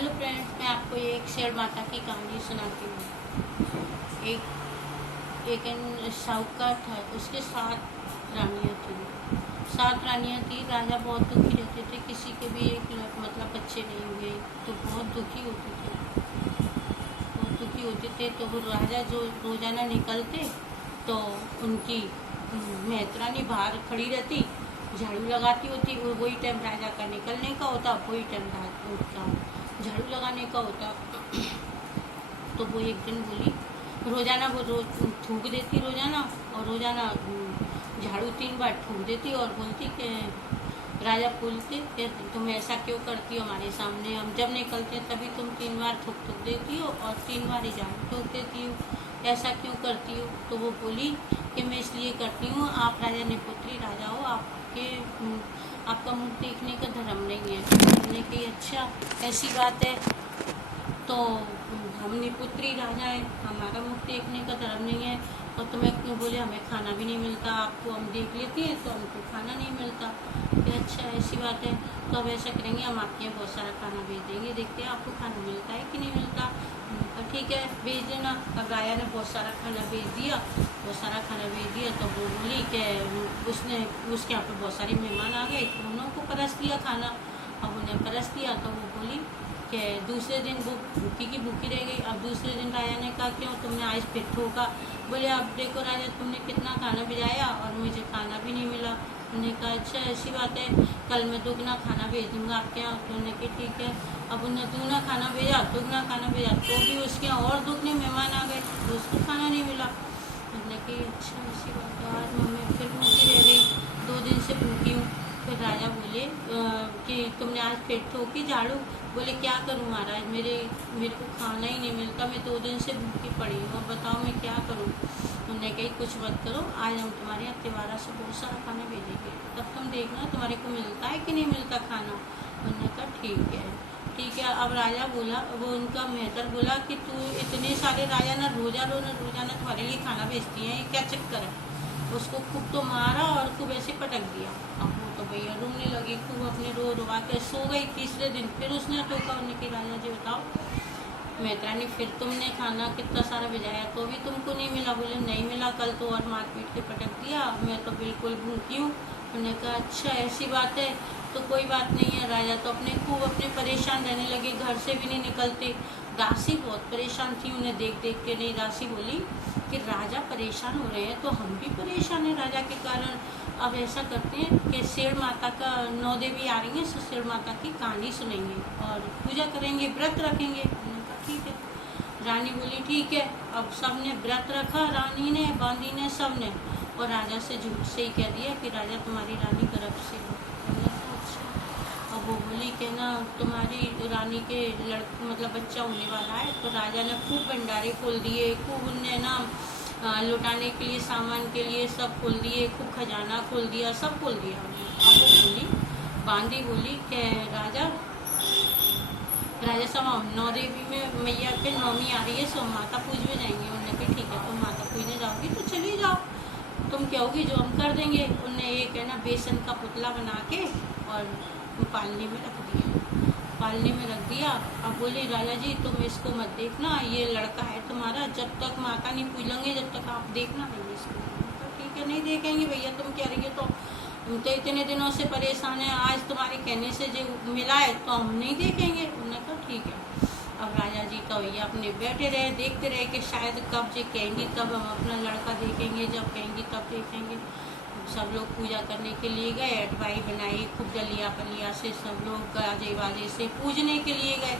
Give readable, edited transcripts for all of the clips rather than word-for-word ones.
Hello friends, मैं आपको एक शेर माता की कहानी सुनाती हूँ। एक साहूकार था, उसके 7 रानियाँ थी। 7 रानियाँ थी। राजा बहुत दुखी रहते थे, किसी के भी एक मतलब बच्चे नहीं हुए तो बहुत दुखी होते थे। तो वो राजा जो रोजाना निकलते तो उनकी मेहतरानी बाहर खड़ी रहती, झाड़ू लगाती होती। वही टाइम राजा का निकलने का होता, वही टाइम उनका झाड़ू लगाने का होता। तो वो एक दिन बोली, रोजाना वो रोज थूक देती रोजाना, और रोजाना झाड़ू 3 बार ठूक देती और बोलती कि राजा बोलते कि तुम ऐसा क्यों करती हो हमारे सामने, हम जब निकलते हैं तभी तुम 3 बार थूक देती हो और 3 बार ही झाड़ू ठोक देती हो, ऐसा क्यों करती हो। तो वो बोली कि मैं इसलिए करती हूँ, आप राजा निपुत्री राजा हो, आपका मुख देखने का धर्म नहीं है। हमने कही अच्छा ऐसी बात है, तो हम निपुत्री राजा हैं, हमारा मुख देखने का धर्म नहीं है, और तुम्हें क्यों बोले हमें खाना भी नहीं मिलता, आपको हम देख लेते हैं तो हमको खाना नहीं मिलता। कि अच्छा ऐसी बात है, तो अब ऐसा करेंगे, हम आपके यहाँ बहुत सारा खाना भेज देंगे, देखते हैं आपको खाना मिलता है कि नहीं मिलता। ठीक है भेज देना। अब राजा ने बहुत सारा खाना भेज दिया। तो वो बोली कि उसके यहाँ पे बहुत सारे मेहमान आ गए, तो उनको परस दिया खाना। अब उन्हें परस दिया तो वो बोली कि दूसरे दिन वो भूखी रह गई। अब दूसरे दिन राजा ने कहा क्यों तुमने आज फिर ठोका। बोले अब देखो राजा, तुमने कितना खाना भिजाया और मुझे खाना भी नहीं मिला। उन्होंने कहा अच्छा ऐसी बात है, कल मैं दुगना खाना भेज दूंगा आपके यहाँ। तो उन्होंने कहा ठीक है। अब उन्होंने दुगना खाना भेजा तो भी उसके यहाँ और दुगने मेहमान आ गए, तो उसको खाना नहीं मिला। उन्होंने कहा अच्छा ऐसी बात है, आज मैं फिर भूखी रह गई, 2 दिन से भूखी हूँ। फिर राजा बोले कि तुमने आज फिर ठोकी झाड़ू। बोले क्या करूँ महाराज, मेरे को खाना ही नहीं मिलता, मैं 2 दिन से भूखी पड़ी हूँ, अब बताओ मैं क्या करूँ। उन्होंने कही कुछ मत करो, आज हम तुम्हारे यहाँ त्योहारा से बहुत सारा खाना भेजेंगे, तब तुम देखना तुम्हारे को मिलता है कि नहीं मिलता खाना। उन्होंने कहा ठीक है। अब राजा बोला, वो उनका मेहतर बोला कि तू इतने सारे राजा ना रोजाना तुम्हारे लिए खाना भेजती हैं, ये क्या चक्कर है। उसको खूब तो मारा और खूब ऐसे पटक दिया। अब वो तो भैया रोने लगी, खूब अपने रो के सो गई। तीसरे दिन फिर उसने टोका, उन्हें कि राजा जी बताओ मेहतरानी, फिर तुमने खाना कितना सारा भिजाया तो भी तुमको नहीं मिला। बोले नहीं मिला, कल तो और मार पीट के पटक दिया, मैं तो बिल्कुल भूखी हूँ। उन्होंने कहा अच्छा ऐसी बात है, तो कोई बात नहीं है। राजा तो अपने परेशान रहने लगे, घर से भी नहीं निकलते। दासी बहुत परेशान थी उन्हें देख के। नहीं, दासी बोली कि राजा परेशान हो रहे हैं तो हम भी परेशान हैं राजा के कारण। अब ऐसा करते हैं कि शेर माता का 9 देवी आ रही हैं, तो शेर माता की कहानी सुनेंगे और पूजा करेंगे, व्रत रखेंगे। उन्होंने कहा ठीक है। रानी बोली ठीक है। अब सबने व्रत रखा, रानी ने, बांदी ने, सबने, और राजा से झूठ से ही कह दिया कि राजा तुम्हारी रानी गर्भ से हो। अच्छा। अब वो बोली कि ना तुम्हारी रानी के मतलब बच्चा होने वाला है। तो राजा ने खूब भंडारे खोल दिए, खूब उनने ना लुटाने के लिए, सामान के लिए सब खोल दिए, खूब खजाना खोल दिया, सब खोल दिया। अब वो बोली, बांदी बोली कि राजा सब 9 देवी में मैया के 9वीं आ रही है, सो माता पूजने जाएंगे। उन्होंने कहा ठीक है, तुम माता पूजने जाओगी तो चली जाओ, तुम कहोगी जो हम कर देंगे। उन्हें एक है ना बेसन का पुतला बना के और पालने में रख दिया। अब बोले राजा जी तुम इसको मत देखना, ये लड़का है तुम्हारा, जब तक माता नहीं पूजेंगे जब तक आप देखना नहीं इसको। तो ठीक है नहीं देखेंगे भैया, तुम कह रही हो तो हम तो इतने दिनों से परेशान हैं, आज तुम्हारे कहने से जो मिला है तो हम नहीं देखेंगे। उन्होंने कहा ठीक है। अब राजा जी तो भैया अपने बैठे रहे, देखते रहे कि शायद कब जो कहेंगी तब हम अपना लड़का देखेंगे, जब कहेंगी तब देखेंगे। सब लोग पूजा करने के लिए गए, अटवाई बनाई, खूब जलिया पलिया से सब लोग गाजे बाजे से पूजने के लिए गए।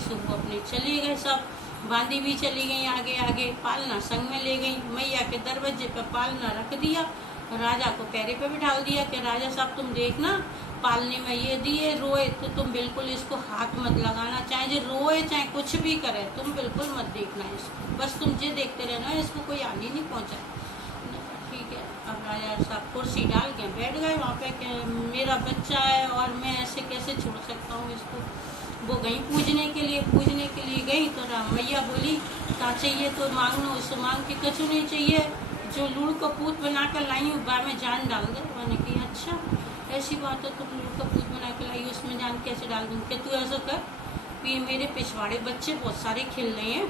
सुबह अपने चले गए सब, बांदी भी चली गई आगे, पालना संग में ले गई। मैया के दरवाजे पे पालना रख दिया, राजा को पैरे पे बिठा दिया कि राजा साहब तुम देखना, पालने में ये दिए, रोए तो तुम बिल्कुल इसको हाथ मत लगाना, चाहे जो रोए चाहे कुछ भी करे, तुम बिल्कुल मत देखना इसको, बस तुम जे देखते रहना, इसको कोई हानि नहीं पहुँचा। ठीक है। अब राजा साहब कुर्सी डाल के बैठ गए वहाँ पे कि मेरा बच्चा है और मैं ऐसे कैसे छोड़ सकता हूँ इसको। वो गई पूजने के लिए गई तो मैया बोली क्या चाहिए तो मांगना, उसको मांग के कछु नहीं चाहिए, जो लूड़ को पूत बना कर लाई हूँ बा में जान डाल दे। मैंने कही अच्छा ऐसी बात है तो लूट का भूत बना के लाई, उसमें जान कैसे डाल दूँ? क्या तू ऐसा कर, कि मेरे पिछवाड़े बच्चे बहुत सारे खेल रहे हैं,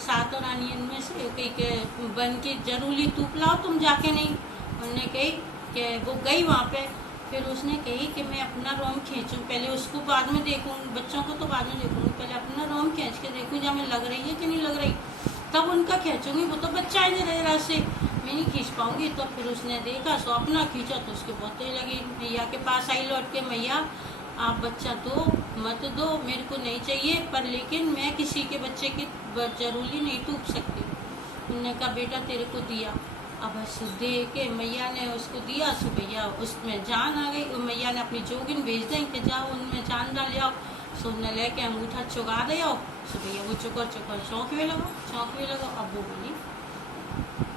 7 रानियन में से कहीं के बन के जरूरी तू पिलाओ, तुम जाके नहीं। उन्होंने कही कि वो गई वहाँ पे, फिर उसने कही कि मैं अपना रोम खींचूं, पहले उसको बाद में देखूँ, बच्चों को तो बाद में देखूँगी, पहले अपना रोम खींच के देखूँ जहाँ में लग रही है कि नहीं लग रही, तब उनका खींचूंगी। वो तो बच्चा ही नहीं रह से, मैं नहीं खींच पाऊंगी। तो फिर उसने देखा, सो अपना खींचा तो उसके बहुत तेज लगी। मैया के पास आई लौट के, मैया आप बच्चा दो मत दो, मेरे को नहीं चाहिए, पर लेकिन मैं किसी के बच्चे की जरूरी नहीं टूट सकती। उन्होंने कहा बेटा तेरे को दिया। अब बस दे के मैया ने उसको दिया, सो भैया उसमें जान आ गई। मैया ने अपनी जोगिन भेज दी कि जाओ उनमें जान डाल आओ। सो उन्हें लेके अंगूठा चुगा दे आओ। सो भैया वो चुकर चुकर चौंकने लगा। अब वो बोली,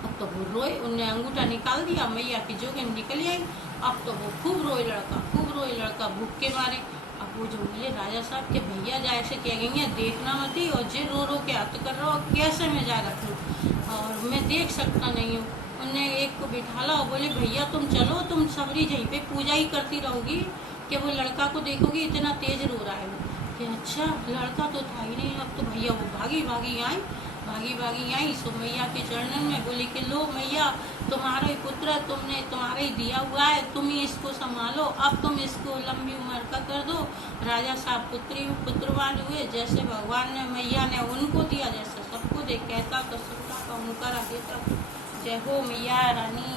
अब तो वो रोए, उनने अंगूठा निकाल दिया, मैया की जोगिन निकल आई। अब तो वो खूब रोए लड़का भूख के मारे। अब वो जो मिले राजा साहब के भैया जाए से कह गई है देखना मत ही, और जे रो रो के हथ कर रहा हो, कैसे मैं जा रखूँ, और मैं देख सकता नहीं हूँ। उनने एक को बिठाला और बोले भैया तुम चलो, तुम सबरी यहीं पे पूजा ही करती रहोगी कि वो लड़का को देखोगी इतना तेज रो रहा है वो। कि अच्छा लड़का तो था ही नहीं। अब तो भैया वो भागी आई। सो मैया के चरणन में बोली कि लो मैया तुम्हारा ही पुत्र है, तुमने तुम्हारा ही दिया हुआ है, तुम ही इसको संभालो, अब तुम इसको लंबी उम्र का कर दो। राजा साहब पुत्रवान हुए, जैसे भगवान ने मैया ने उनको दिया, जैसे सबको दे, कहता तो सबका उनका आगे तक। जय हो मैया रानी।